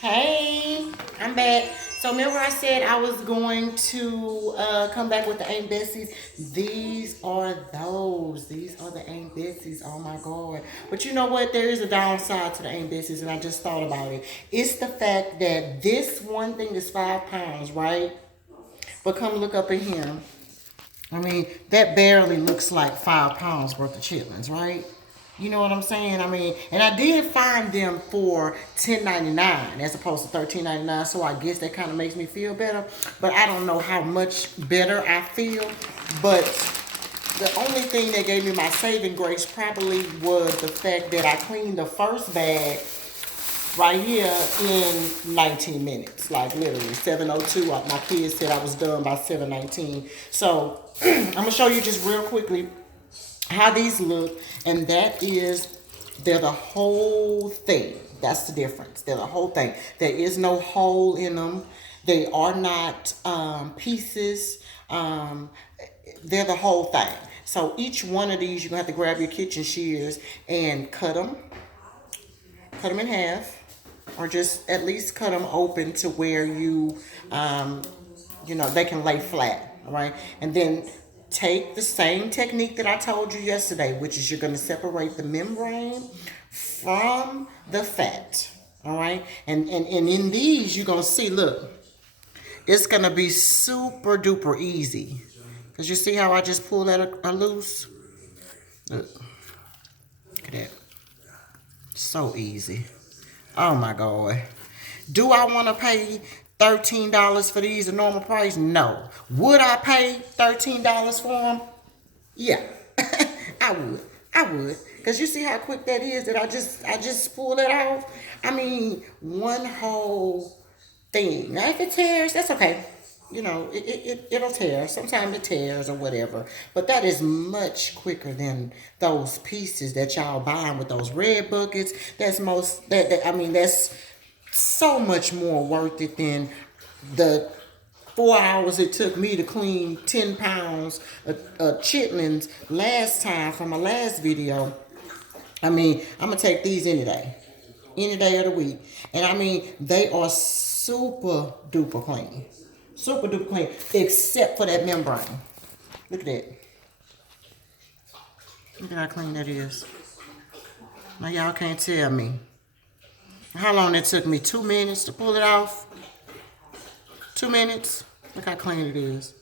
Hey, I'm back. So remember I said I was going to come back with the AuntBesse's. These are those. These are the AuntBesse's. Oh my God. But you know what? There is a downside to the AuntBesse's, and I just thought about it. It's the fact that this one thing is 5 pounds, right? But come look up in here. I mean, that barely looks like 5 pounds worth of chitlins, right? You know what I'm saying? I mean, and I did find them for $10.99 as opposed to $13.99, so I guess that kind of makes me feel better. But I don't know how much better I feel. But the only thing that gave me my saving grace probably was the fact that I cleaned the first bag right here in 19 minutes, like literally 7:02. My kids said I was done by 7:19. So I'm gonna show you just real quickly how these look, and that is they're the whole thing. That's the difference. They're the whole thing. There is no hole in them. They are not pieces. Um, they're the whole thing. So each one of these, you're gonna have to grab your kitchen shears and cut them in half, or just at least cut them open to where um, they can lay flat. All right, and then take the same technique that I told you yesterday, which is you're going to separate the membrane from the fat. All right, and in these you're going to see. Look, it's going to be super duper easy because you see how I just pull that loose. Look at that, so easy. Oh my God. Do I want to pay $13 for these at normal price? No. Would I pay $13 for them? Yeah. I would. I would. Cause you see how quick that is that I just pull it off. I mean, one whole thing. Now if it tears, that's okay. It'll tear. Sometimes it tears or whatever. But that is much quicker than those pieces that y'all buying with those red buckets. I mean, that's so much more worth it than the 4 hours it took me to clean 10 pounds of chitlins last time from my last video. I mean, I'm going to take these any day of the week. And I mean, they are super duper clean. Super duper clean, except for that membrane. Look at that. Look at how clean that is. Now, y'all can't tell me how long it took me. 2 minutes to pull it off. 2 minutes. Look how clean it is.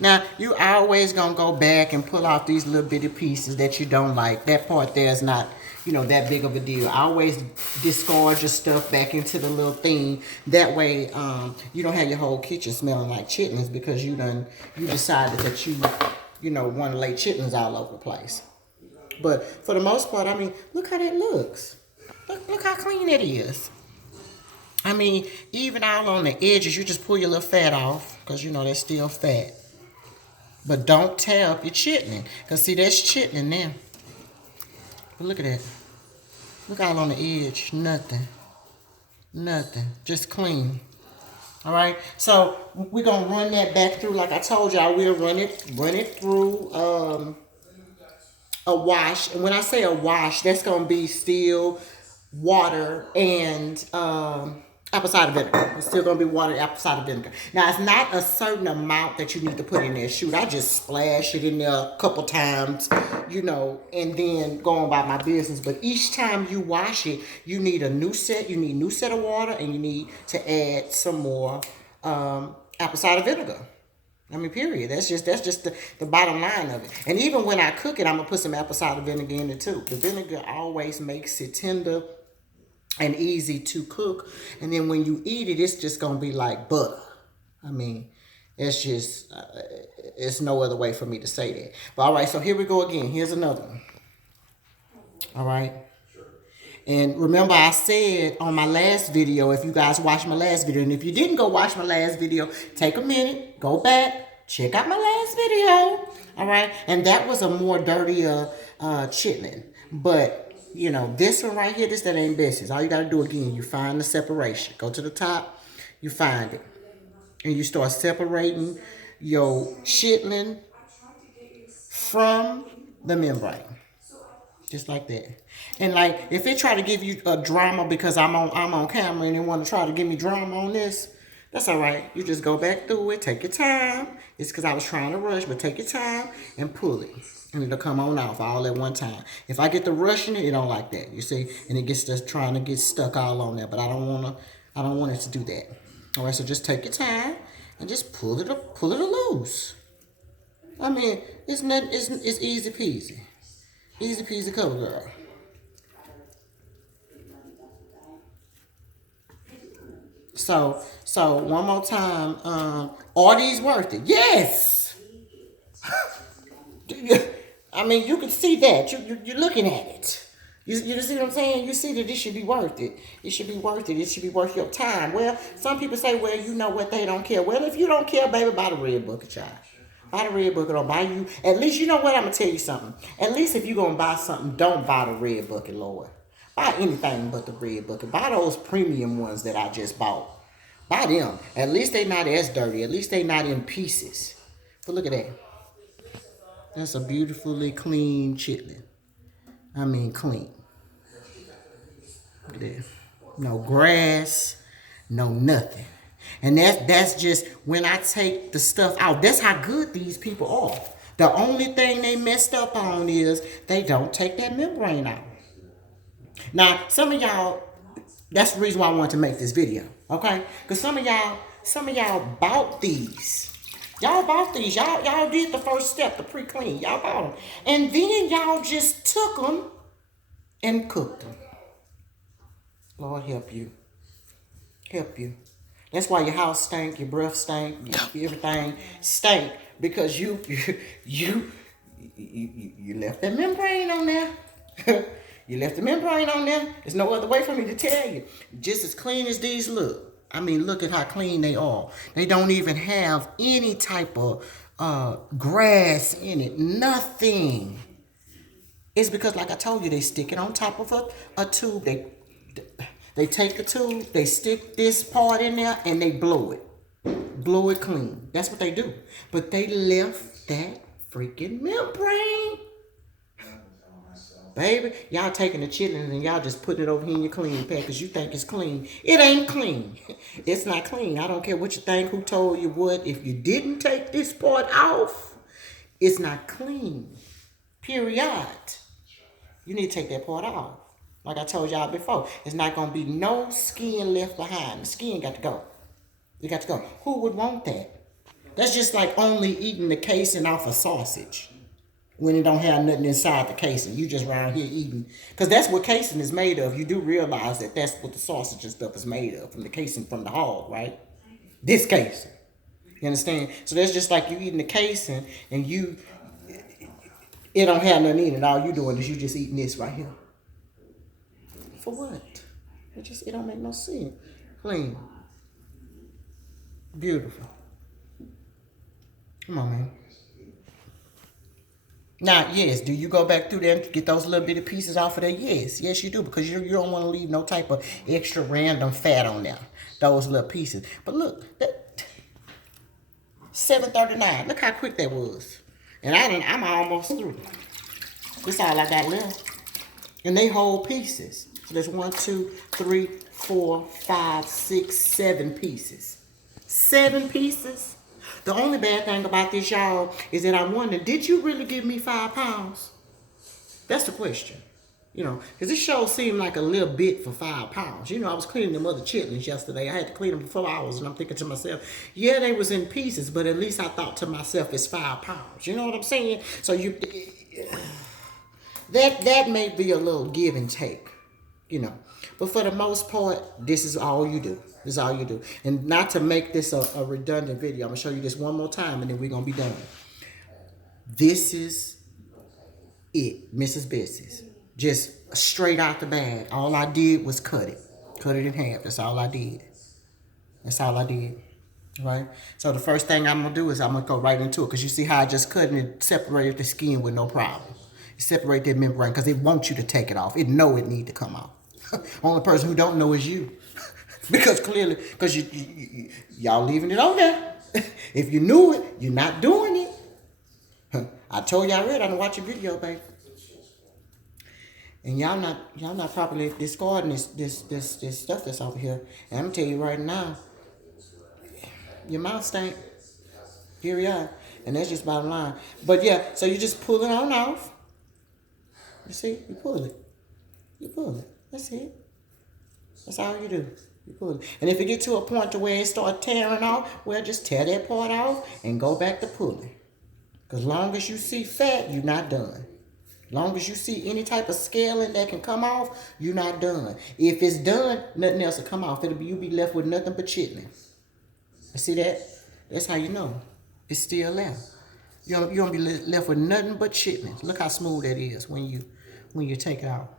Now, you always going to go back and pull off these little bitty pieces that you don't like. That part there is not, that big of a deal. I always discard your stuff back into the little thing. That way, you don't have your whole kitchen smelling like chitlins because you decided that you want to lay chitlins all over the place. But for the most part, I mean, look how that looks. Look how clean it is. I mean, even all on the edges, you just pull your little fat off because that's still fat. But don't tear up your chitlin. Because see, that's chitlin there. But look at that. Look all on the edge. Nothing. Nothing. Just clean. All right. So we're going to run that back through. Like I told you, I will run it through a wash. And when I say a wash, that's going to be still water and apple cider vinegar. It's still going to be water and apple cider vinegar. Now, it's not a certain amount that you need to put in there. Shoot, I just splash it in there a couple times, and then go on by my business. But each time you wash it, you need a new set. You need a new set of water, and you need to add some more apple cider vinegar. I mean, period. That's just the bottom line of it. And even when I cook it, I'm gonna put some apple cider vinegar in it too. The vinegar always makes it tender and easy to cook. And then when you eat it, it's just gonna be like butter. I mean, it's just it's no other way for me to say that. But all right, so here we go again. Here's another one. All right. And remember I said on my last video, if you guys watched my last video, and if you didn't go watch my last video, take a minute, go back, check out my last video. All right. And that was a more dirtier chitlin. But, this one right here, that AuntBessie's. All you got to do again, you find the separation. Go to the top, you find it. And you start separating your chitlin from the membrane. Just like that. And like, if it try to give you a drama because I'm on camera and they want to try to give me drama on this, that's all right. You just go back through it, take your time. It's because I was trying to rush, but take your time and pull it. And it'll come on off all at one time. If I get to rushing it, it don't like that. You see? And it gets just trying to get stuck all on there. But I don't want it to do that. All right, so just take your time and just pull it loose. I mean, it's easy peasy. Easy peasy cover girl. So one more time, are these worth it? Yes. I mean, you can see that. You're looking at it. You see what I'm saying? You see that it should be worth it. It should be worth it. It should be worth your time. Well, some people say, well, you know what, they don't care. Well, if you don't care, baby, buy the red bucket, child. Buy the red bucket or buy you. At least, you know what, I'm going to tell you something. At least if you're going to buy something, don't buy the red bucket, Lord. Buy anything but the red bucket. Buy those premium ones that I just bought. Buy them. At least they not as dirty. At least they not in pieces. But look at that. That's a beautifully clean chitlin. I mean clean. Look at that. No grass, no nothing. And that's just when I take the stuff out. That's how good these people are. The only thing they messed up on is they don't take that membrane out. Now, some of y'all, that's the reason why I wanted to make this video. Okay? Because some of y'all bought these. Y'all bought these. Y'all did the first step, the pre-clean. Y'all bought them. And then y'all just took them and cooked them. Lord help you. Help you. That's why your house stank, your breath stank, everything stank. Because you left that membrane on there. You left the membrane on there. There's no other way for me to tell you. Just as clean as these look. I mean, look at how clean they are. They don't even have any type of grass in it. Nothing. It's because, like I told you, they stick it on top of a tube. They take the tube, they stick this part in there, and they blow it. Blow it clean. That's what they do. But they left that freaking membrane. Baby, y'all taking the chitlins and y'all just putting it over here in your clean pack because you think it's clean. It ain't clean. It's not clean. I don't care what you think, who told you what. If you didn't take this part off, it's not clean. Period. You need to take that part off. Like I told y'all before, it's not going to be no skin left behind. The skin got to go. You got to go. Who would want that? That's just like only eating the casing off a sausage. When it don't have nothing inside the casing. You just around here eating. Because that's what casing is made of. You do realize that that's what the sausage and stuff is made of. From the casing from the hog, right? This casing. You understand? So that's just like you eating the casing and it don't have nothing in it. All you doing is you just eating this right here. For what? It don't make no sense. Clean. Beautiful. Come on, man. Now, yes, do you go back through there and get those little bitty pieces off of there? Yes, yes, you do, because you don't want to leave no type of extra random fat on there, those little pieces. But look, that $7.39. Look how quick that was, and I'm almost through. That's all I got left, and they whole pieces. So there's 1, 2, 3, 4, 5, 6, 7 pieces. 7 pieces. The only bad thing about this, y'all, is that I wonder, did you really give me 5 pounds? That's the question. You know, because this show seemed like a little bit for 5 pounds. You know, I was cleaning them other chitlins yesterday. I had to clean them for 4 hours, and I'm thinking to myself, yeah, they was in pieces, but at least I thought to myself, it's 5 pounds. You know what I'm saying? So that may be a little give and take, you know. But for the most part, this is all you do. This is all you do. And not to make this a redundant video, I'm going to show you this one more time and then we're going to be done. This is it, Mrs. Bessie's. Just straight out the bag. All I did was cut it. Cut it in half. That's all I did. That's all I did. Right? So the first thing I'm going to do is I'm going to go right into it. Because you see how I just cut and it separated the skin with no problem. It separated that membrane because it wants you to take it off. It know it need to come out. Only person who don't know is you. Because clearly, because y'all leaving it on there. If you knew it, you're not doing it. I told you already, I didn't watch your video, baby. And y'all not properly discarding this stuff that's over here. And I'm gonna tell you right now, your mouth stink. Here we are. And that's just bottom line. But yeah, so you just pull it on off. You see? You pull it. You pull it. That's it. That's all you do. You pull it. And if it get to a point to where it start tearing off, well, just tear that part off and go back to pulling. Because long as you see fat, you're not done. Long as you see any type of scaling that can come off, you're not done. If it's done, nothing else will come off. You'll be left with nothing but chitlins. You see that? That's how you know. It's still left. You're gonna be left with nothing but chitlins. Look how smooth that is when you take it out.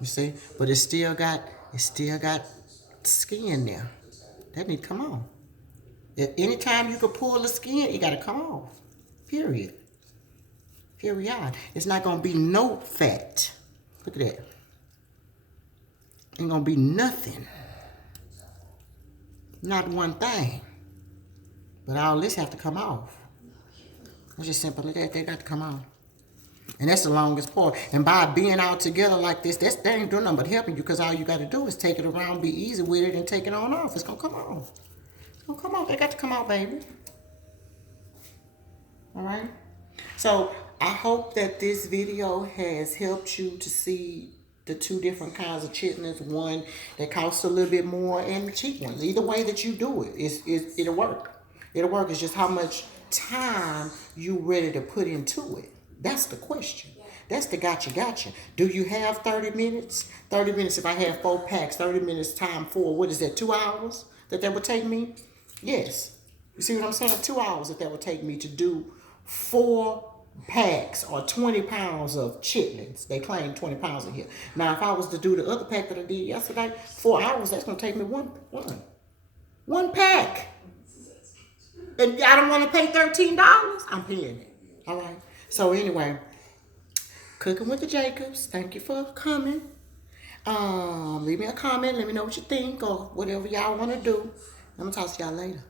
You see? But it still got skin there. That need to come off. Anytime you can pull the skin, it gotta come off. Period. Period. It's not gonna be no fat. Look at that. Ain't gonna be nothing. Not one thing. But all this have to come off. It's just simple as that. They got to come off. And that's the longest part. And by being all together like this, that ain't doing nothing but helping you, because all you got to do is take it around, be easy with it, and take it on off. It's going to come off. It's going to come off. They got to come out, baby. All right? So I hope that this video has helped you to see the two different kinds of chitlins. One that costs a little bit more, and the cheap ones. Either way that you do it, it'll work. It'll work. It's just how much time you ready to put into it. That's the question. That's the gotcha. Do you have 30 minutes? 30 minutes if I have 4 packs, 30 minutes time for, what is that, 2 hours that would take me? Yes. You see what I'm saying? 2 hours that would take me to do 4 packs or 20 pounds of chitlins. They claim 20 pounds in here. Now, if I was to do the other pack that I did yesterday, 4 hours, that's going to take me one pack. And I don't want to pay $13. I'm paying it. All right. So anyway, Cooking with the Jacobs. Thank you for coming. Leave me a comment. Let me know what you think or whatever y'all want to do. I'm going to talk to y'all later.